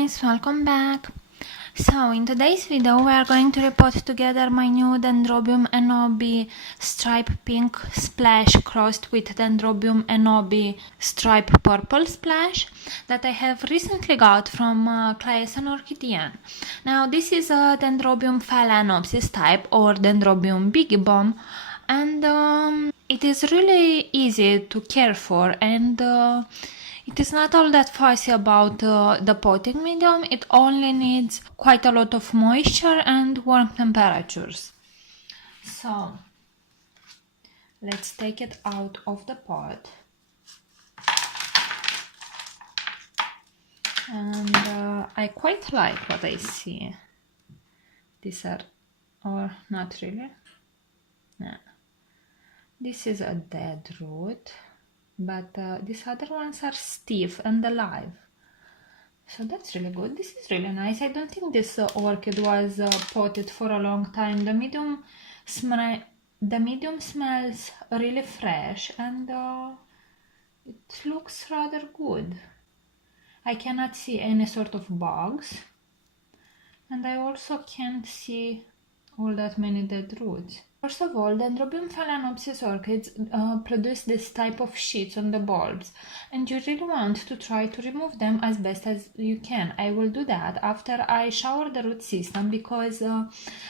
guys, welcome back. So in today's video we are going to repot together my new Dendrobium NOB stripe pink splash crossed with Dendrobium NOB stripe purple splash that I have recently got from Claes and Orchidian. Now this is a Dendrobium phalaenopsis type or Dendrobium bigibum, and it is really easy to care for, and it is not all that fussy about the potting medium. It only needs quite a lot of moisture and warm temperatures. So let's take it out of the pot. And I quite like what I see. These are, or not really. No. This is a dead root, but these other ones are stiff and alive. So that's really good. This is really nice. I don't think this orchid was potted for a long time. The medium smells really fresh, and it looks rather good. I cannot see any sort of bugs, and I also can't see all that many dead roots. First of all, Dendrobium phalaenopsis orchids produce this type of sheets on the bulbs, and you really want to try to remove them as best as you can. I will do that after I shower the root system, because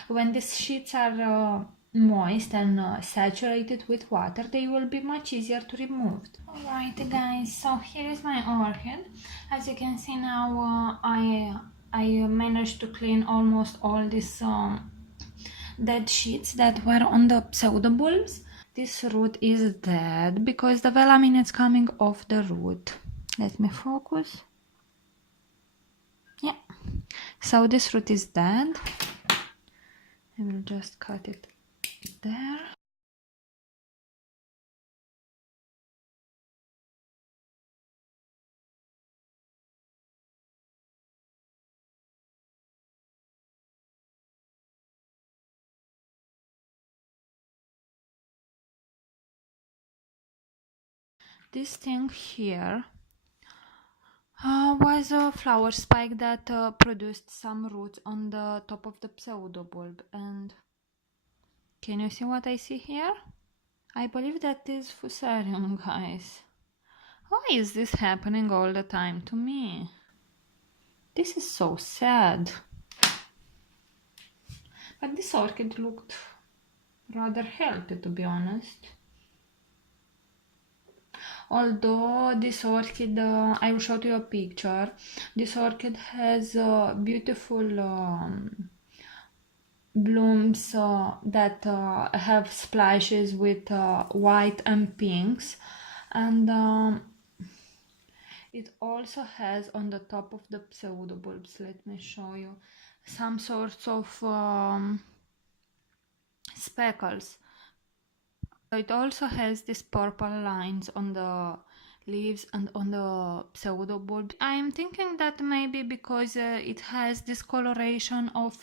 when these sheets are moist and saturated with water, they will be much easier to remove. Alright guys, so here is my orchid. As you can see now, I managed to clean almost all this dead sheets that were on the pseudobulbs. This root is dead because the velamin is coming off the root. Let me focus. Yeah, so this root is dead. I will just cut it there. This thing here was a flower spike that produced some roots on the top of the pseudobulb. And can you see what I see here? I believe that is fusarium, guys. Why is this happening all the time to me? This is so sad. But this orchid looked rather healthy, to be honest. Although this orchid, I will show you a picture. This orchid has beautiful blooms that have splashes with white and pinks, and it also has on the top of the pseudobulbs, let me show you, some sorts of speckles. It also has these purple lines on the leaves and on the pseudobulb. I am thinking that maybe because it has this coloration of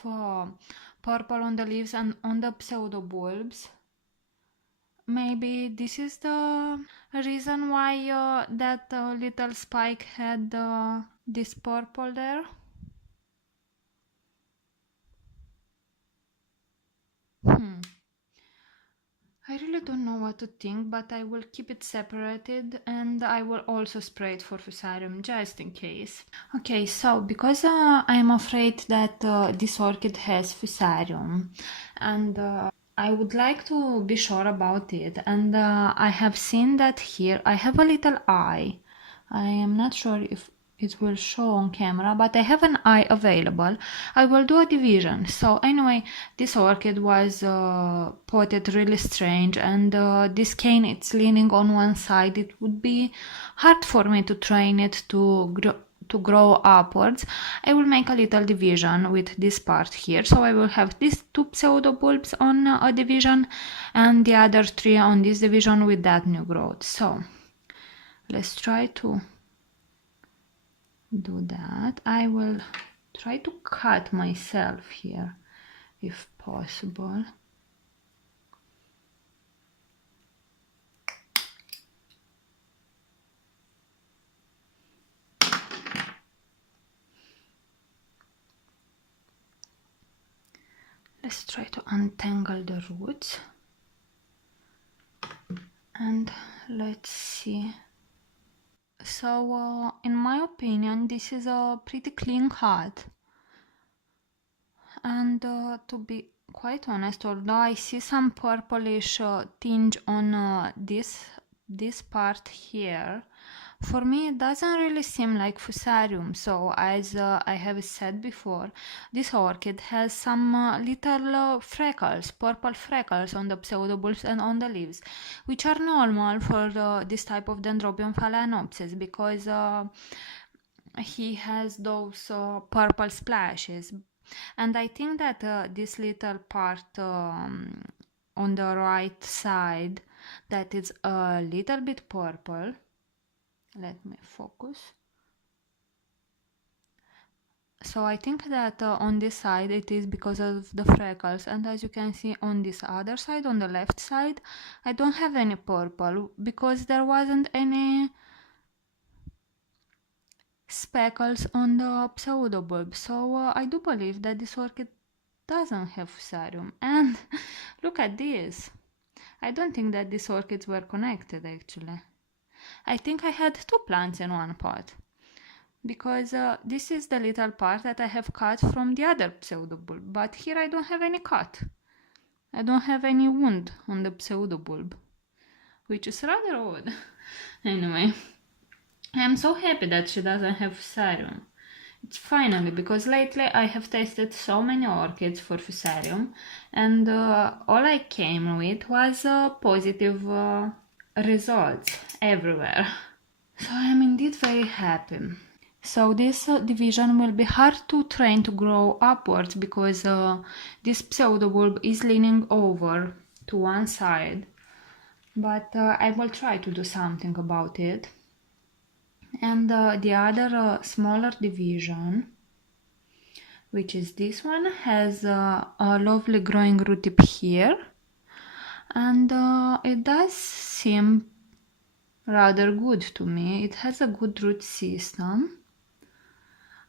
purple on the leaves and on the pseudobulbs, maybe this is the reason why that little spike had this purple there. I really don't know what to think, but I will keep it separated, and I will also spray it for fusarium just in case. Okay, so because I am afraid that this orchid has fusarium, and I would like to be sure about it, and I have seen that here I have a little eye. I am not sure if it will show on camera, but I have an eye available. I will do a division. So anyway, this orchid was potted really strange, and this cane, it's leaning on one side. It would be hard for me to train it to grow upwards. I will make a little division with this part here. So I will have these two pseudobulbs on a division and the other three on this division with that new growth. So let's try to do that. I will try to cut myself here if possible. Let's try to untangle the roots. And let's see. So in my opinion, this is a pretty clean cut. And to be quite honest, although I see some purplish tinge on this part here, for me it doesn't really seem like fusarium. So as I have said before, this orchid has some little freckles, purple freckles on the pseudobulbs and on the leaves, which are normal for this type of Dendrobium phalaenopsis, because he has those purple splashes. And I think that this little part on the right side, that is a little bit purple. Let me focus. So I think that on this side it is because of the freckles, and as you can see on this other side, on the left side, I don't have any purple because there wasn't any speckles on the pseudobulb. So I do believe that this orchid doesn't have fusarium. And look at this. I don't think that these orchids were connected actually. I think I had two plants in one pot, because this is the little part that I have cut from the other pseudobulb, but here I don't have any cut. I don't have any wound on the pseudobulb, which is rather odd. Anyway, I am so happy that she doesn't have fusarium. It's finally, because lately I have tested so many orchids for fusarium, and all I came with was positive results everywhere. So I am indeed very happy. So this division will be hard to train to grow upwards, because this pseudobulb is leaning over to one side, but I will try to do something about it. And the other smaller division, which is this one, has a lovely growing root tip here, and it does seem rather good to me. It has a good root system,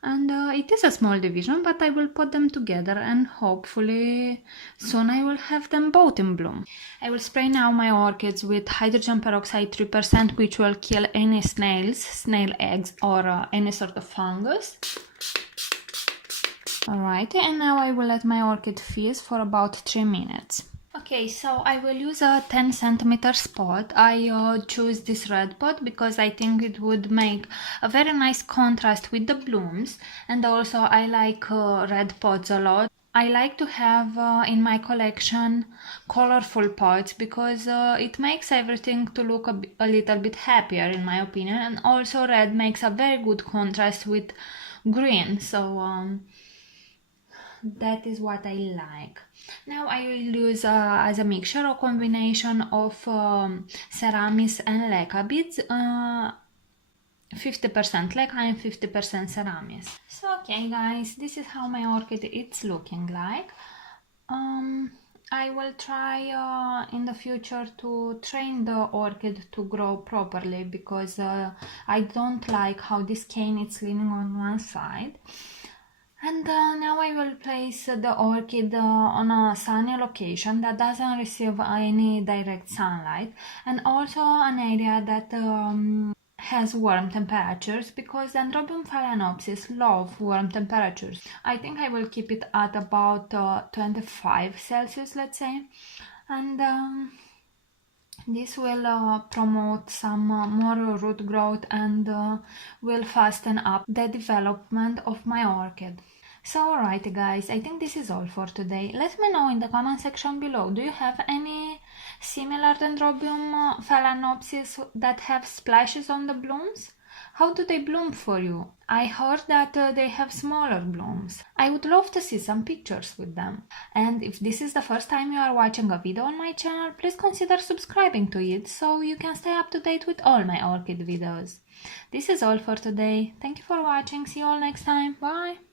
and it is a small division, but I will put them together and hopefully soon I will have them both in bloom. I will spray now my orchids with hydrogen peroxide 3%, which will kill any snails, snail eggs, or any sort of fungus. Alright, and now I will let my orchid fizz for about 3 minutes. Okay, so I will use a 10 centimeter pot. I choose this red pot because I think it would make a very nice contrast with the blooms, and also I like red pots a lot. I like to have in my collection colorful pots, because it makes everything to look a little bit happier in my opinion, and also red makes a very good contrast with green, so that is what I like. Now I will use as a mixture a combination of ceramis and leca beads, 50% leca and 50% ceramis. So okay guys, this is how my orchid is looking like. I will try in the future to train the orchid to grow properly, because I don't like how this cane is leaning on one side. And now I will place the orchid on a sunny location that doesn't receive any direct sunlight, and also an area that has warm temperatures, because Dendrobium phalaenopsis love warm temperatures. I think I will keep it at about 25 Celsius, let's say, and this will promote some more root growth and will fasten up the development of my orchid. So alright guys, I think this is all for today. Let me know in the comment section below, do you have any similar Dendrobium phalaenopsis that have splashes on the blooms? How do they bloom for you? I heard that they have smaller blooms. I would love to see some pictures with them. And if this is the first time you are watching a video on my channel, please consider subscribing to it so you can stay up to date with all my orchid videos. This is all for today. Thank you for watching. See you all next time. Bye!